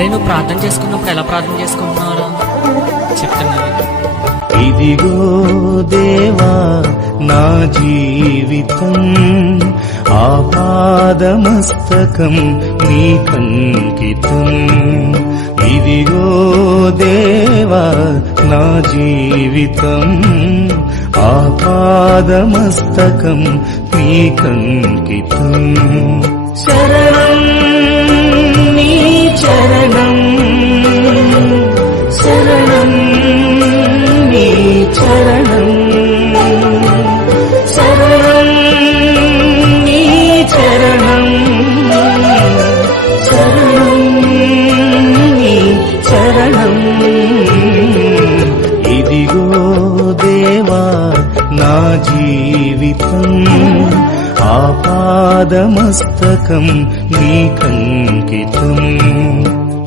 అరే నువ్వు ప్రార్థన చేసుకున్నప్పుడు ఎలా ప్రార్థన చేసుకుంటున్నావు చెప్తున్నా. ఇదిగో దేవా నా జీవితం ఆపాదమస్తకం నీకంకితం. ఇదిగో దేవా నా జీవితం ఆపాదమస్తకం నీకంకితం. శరణం నీ చరణం, శరణం నీ చరణం, శరణం నీ చరణం, శరణం నీ చరణం. ఇదిగో దేవా నా జీవితం ఆపాదమస్తకం నీకంకితం.